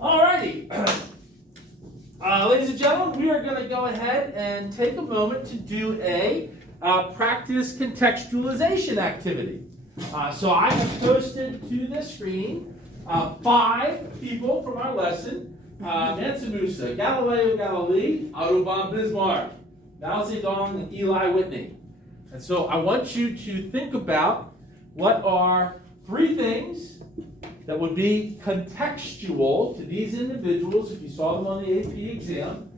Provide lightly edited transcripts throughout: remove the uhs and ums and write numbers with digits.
Alrighty. Ladies and gentlemen, we are going to go ahead and take a moment to do a practice contextualization activity. So I have posted to the screen 5 people from our lesson. Mansa Musa, Galileo Galilei, Otto von Bismarck, Mao Zedong, and Eli Whitney. And so I want you to think about what are 3 things that would be contextual to these individuals, if you saw them on the AP exam,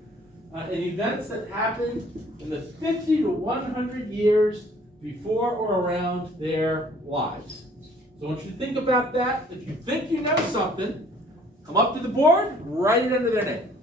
and events that happened in the 50 to 100 years before or around their lives. So I want you to think about that. If you think you know something, come up to the board, write it under their name.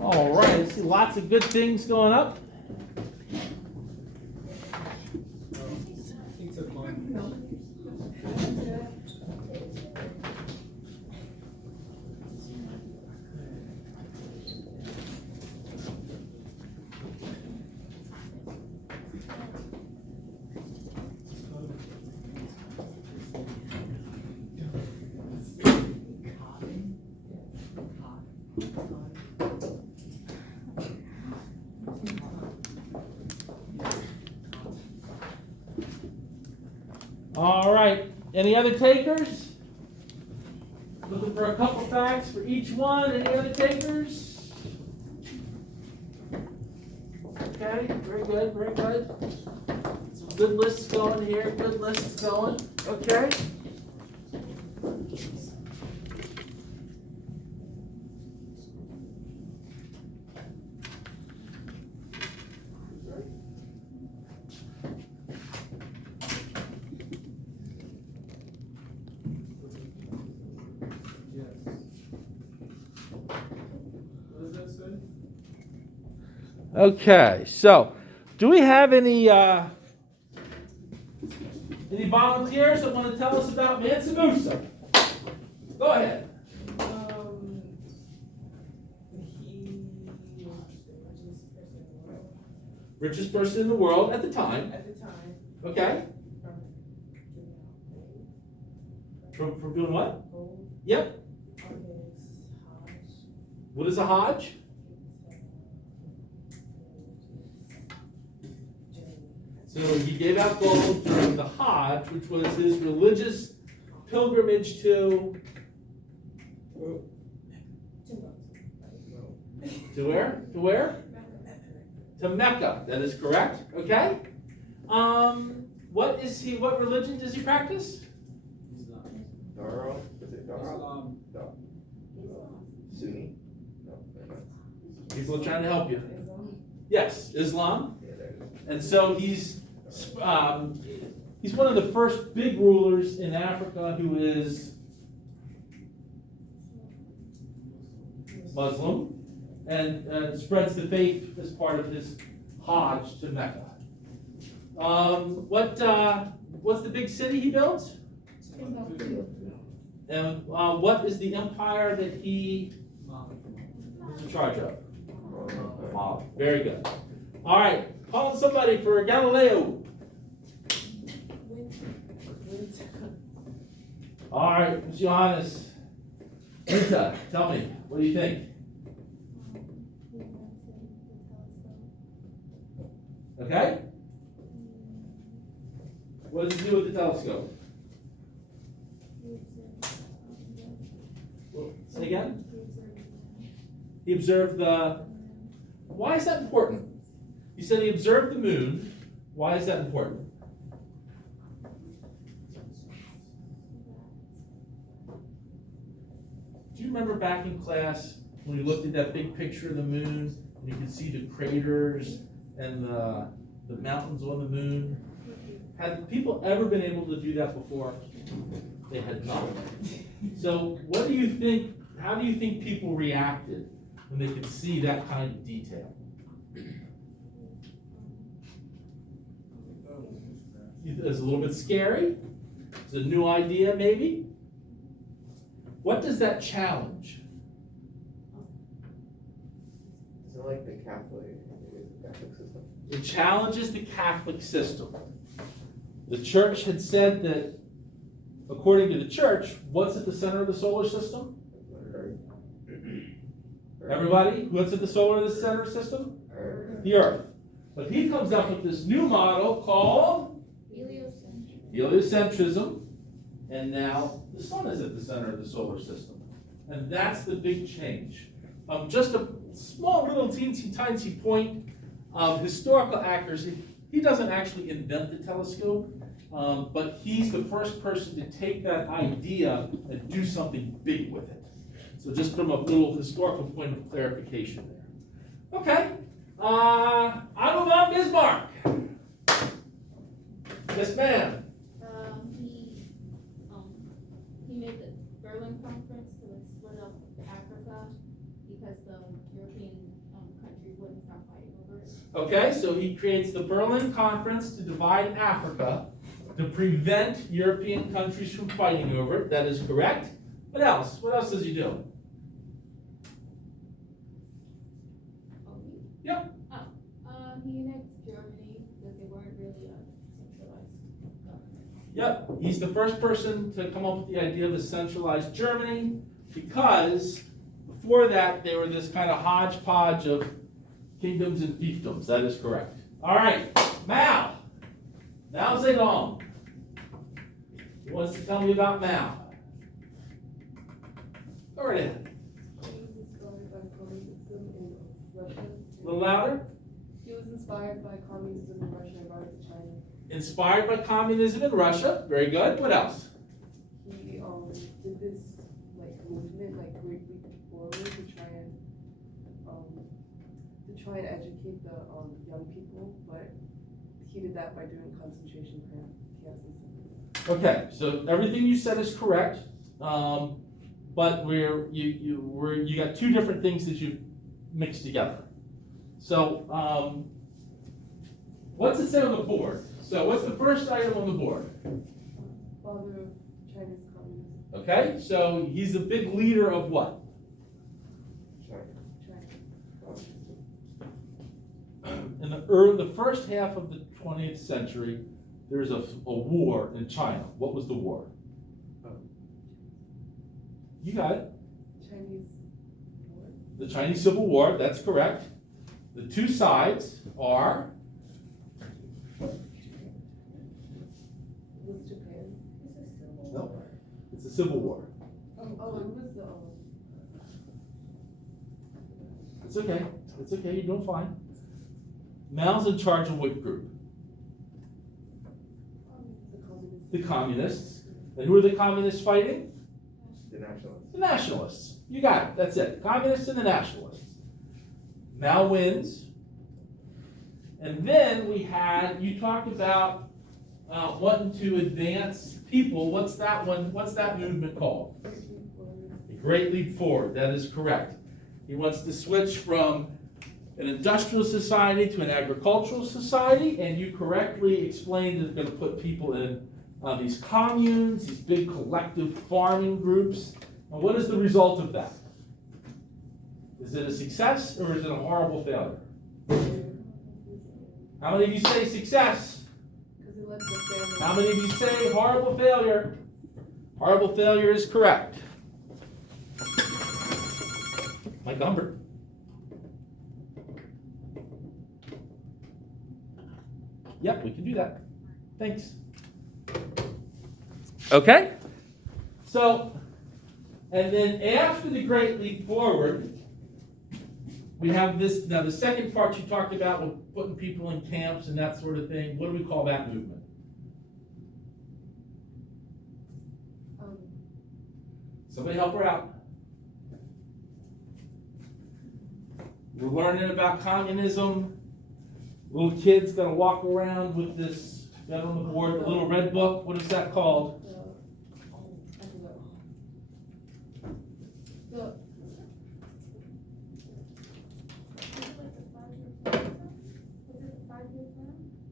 All right, I see lots of good things going up. All right, any other takers? Looking for a couple facts for each one. Any other takers? Okay, very good, very good. Some good lists going here, good lists going. Okay. Okay, so do we have any volunteers that want to tell us about Mansa Musa? Go ahead. Richest person in the world at the time. At the time. Okay. From doing what? Gold. Yep. What is a Hajj? So he gave out gold during the Hajj, which was his religious pilgrimage to where? To where? To Mecca. That is correct. Okay. What is he? What religion does he practice? Islam. Sunni. People are trying to help you. Yes, Islam. And so he's one of the first big rulers in Africa who is Muslim and spreads the faith as part of his Hajj to Mecca. What's the big city he built? And what is the empire that he was in charge of? Very good. All right, call somebody for Galileo. All right, Ms. Johannes. Rita, tell me, what do you think? Okay? What does it do with the telescope? Say again? He observed the... Why is that important? You said he observed the moon. Why is that important? Do you remember back in class when we looked at that big picture of the moon and you could see the craters and the mountains on the moon? Had people ever been able to do that before? They had not. So what do you think, how do you think people reacted when they could see that kind of detail? It's a little bit scary. It's a new idea, maybe. What does that challenge? Is it like the Catholic system? It challenges the Catholic system. The church had said that, according to the church, what's at the center of the solar system? Everybody? What's at the center system? The Earth. But he comes up with this new model called heliocentrism, and now the sun is at the center of the solar system. And that's the big change. Just a small little teensy point of historical accuracy. He doesn't actually invent the telescope, but he's the first person to take that idea and do something big with it. So just from a little historical point of clarification there. Okay, I'm about Bismarck. Yes, ma'am. He made the Berlin Conference to split up Africa because the European countries wouldn't stop fighting over it. Okay, so he creates the Berlin Conference to divide Africa to prevent European countries from fighting over it. That is correct. What else? What else does he do? Yep. He unites Germany because they weren't really centralized government. Yep, he's the first person to come up with the idea of a centralized Germany because before that they were this kind of hodgepodge of kingdoms and fiefdoms. That is correct. All right, Mao. Mao Zedong. Who wants to tell me about Mao? Go right ahead. A little louder. He was inspired by communism in Russia and brought it to China. Inspired by communism in Russia. Very good. What else? He did this movement Great Leap Forward to try and educate the young people, but he did that by doing concentration camps. Okay, so everything you said is correct, but you got two different things that you've mixed together. So what's it say on the board? So what's the first item on the board? Father of China's communism. Okay, so he's a big leader of what? In the first half of the 20th century, there's a war in China. What was the war? You got it. Chinese war. The Chinese Civil War, that's correct. The two sides are... Was Japan? No, it's a civil war. Oh, it was the. It's okay. It's okay. You're doing fine. Mao's in charge of what group? The communists. And who are the communists fighting? The nationalists. The nationalists. You got it. That's it. Communists and the nationalists. Mao wins. And then we had, you talked about wanting to advance people. What's that one? What's that movement called? The Great Leap Forward. That is correct. He wants to switch from an industrial society to an agricultural society, and you correctly explained that it's going to put people in these communes, these big collective farming groups. And what is the result of that? Is it a success or is it a horrible failure? How many of you say success? How many of you say horrible failure? Horrible failure is correct. Mike Humbert. Yep, we can do that. Thanks. Okay. So, And then after the Great Leap Forward, we have this, now the second part you talked about with putting people in camps and that sort of thing. What do we call that movement? Somebody help her out. We're learning about communism. Little kid's gonna walk around with this, got on the board, the little red book. What is that called?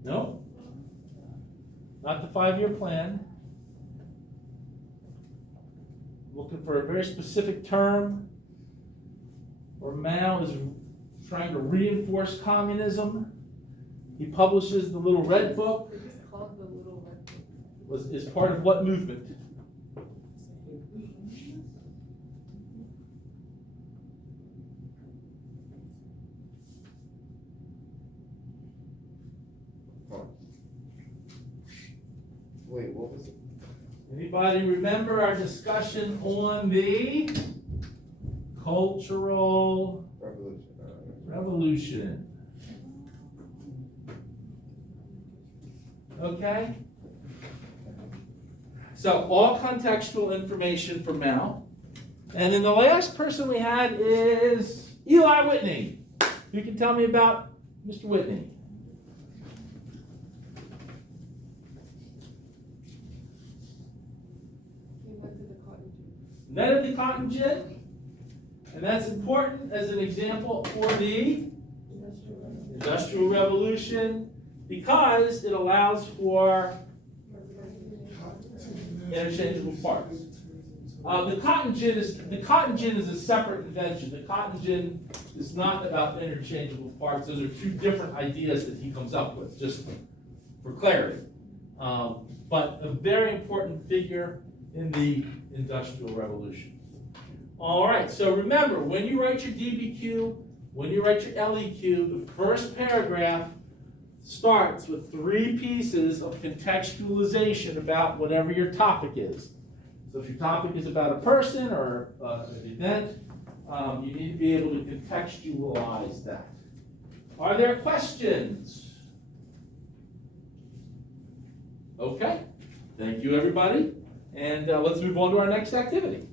No, not the 5-year plan. Looking for a very specific term where Mao is trying to reinforce communism. He publishes the Little Red Book. They just called the Little Red Book. Is part of what movement? Wait, what was it? Anybody remember our discussion on the Cultural Revolution? Okay? So, all contextual information from Mao. And then the last person we had is Eli Whitney. You can tell me about Mr. Whitney. Invented the cotton gin, and that's important as an example for the Industrial Revolution because it allows for interchangeable parts. The cotton gin is a separate invention. The cotton gin is not about interchangeable parts. Those are two different ideas that he comes up with, just for clarity. But a very important figure in the Industrial Revolution. All right, so remember, when you write your DBQ, when you write your LEQ, the first paragraph starts with 3 pieces of contextualization about whatever your topic is. So if your topic is about a person or an event, you need to be able to contextualize that. Are there questions? Okay, thank you everybody. And let's move on to our next activity.